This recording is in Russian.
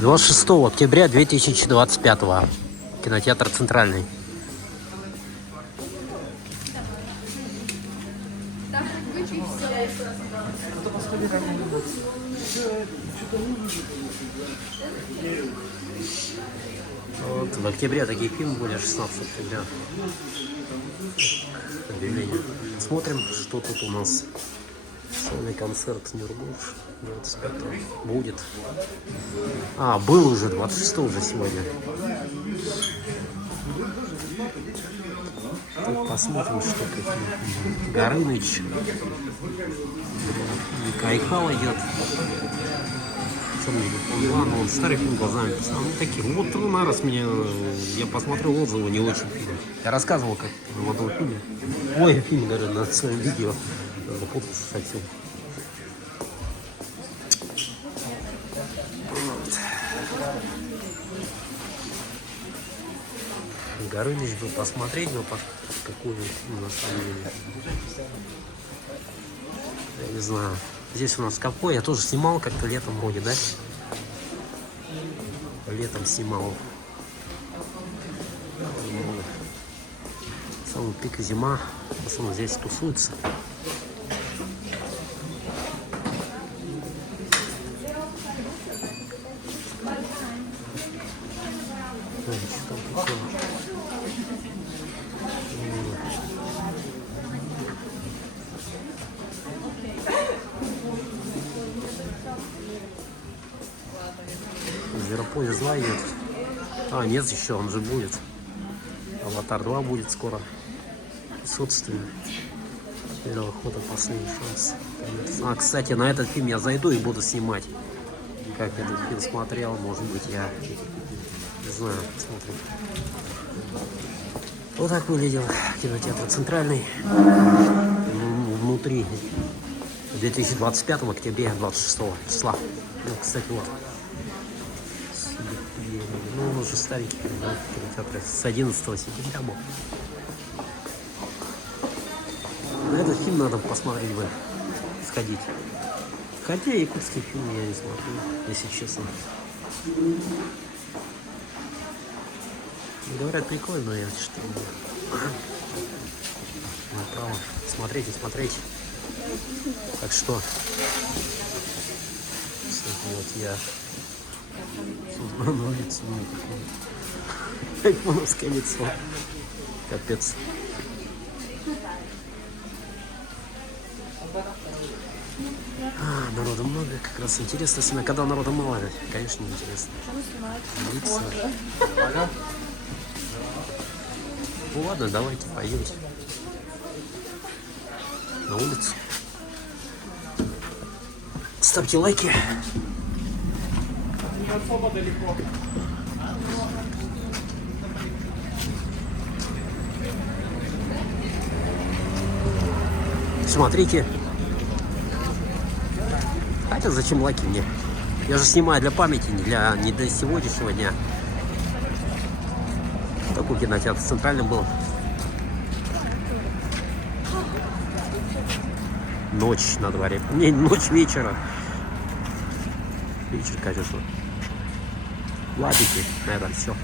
«26 октября 2025. Кинотеатр «Центральный». Вот, в октябре такие фильмы были, 16 октября. Объявление. Смотрим, что тут у нас. Сольный концерт Нюрбуш 25 будет. А, был уже 26 уже сегодня. Тут посмотрим, что какие. Горыныч. Кайхал идет. Ладно, он старый фильм глазами писал. Ну, такие. Вот на раз меня. Я посмотрел отзывы, не очень фильм. Я рассказывал, как в этом фильме. Ой, фильм, говорю, на своем видео. Запутался совсем. Горыныч был посмотреть, но какую на самом деле. Я не знаю. Здесь у нас какой? Я тоже снимал как-то летом вроде, да? Летом снимал. Самый пик зима. В основном здесь тусуется. Зверопой зла идет. А, нет, еще он же будет. Аватар 2 будет скоро. Собственно. Первого хода последний шанс. А, кстати, на этот фильм я зайду и буду снимать. Как этот фильм смотрел, может быть, я не знаю, посмотрим. Вот так выглядел кинотеатр «Центральный». Внутри 2025 октября 26 числа. Ну, кстати, вот. Ну, он уже старенький, да, кинотеатр с 11 сентября был. На этот фильм надо посмотреть бы, сходить. Хотя якутские фильмы я не смотрю, если честно. Говорят, прикольно, но я что-то направо. Смотреть и смотреть. Так что, вот я на улице у меня такое айфоновское лицо. Капец. Народа много, как раз интересно снимать. Когда народа мало, конечно, интересно. Ну ладно, давайте пойдемте на улицу. Ставьте лайки. Не особо далеко. Смотрите. Хотя зачем лайки мне? Я же снимаю для памяти, не для сегодняшнего дня. Такой кинотеатр «Центральный» был. Ночь на дворе. Не, ночь вечера. Вечер, конечно. Ладненько, на этом все.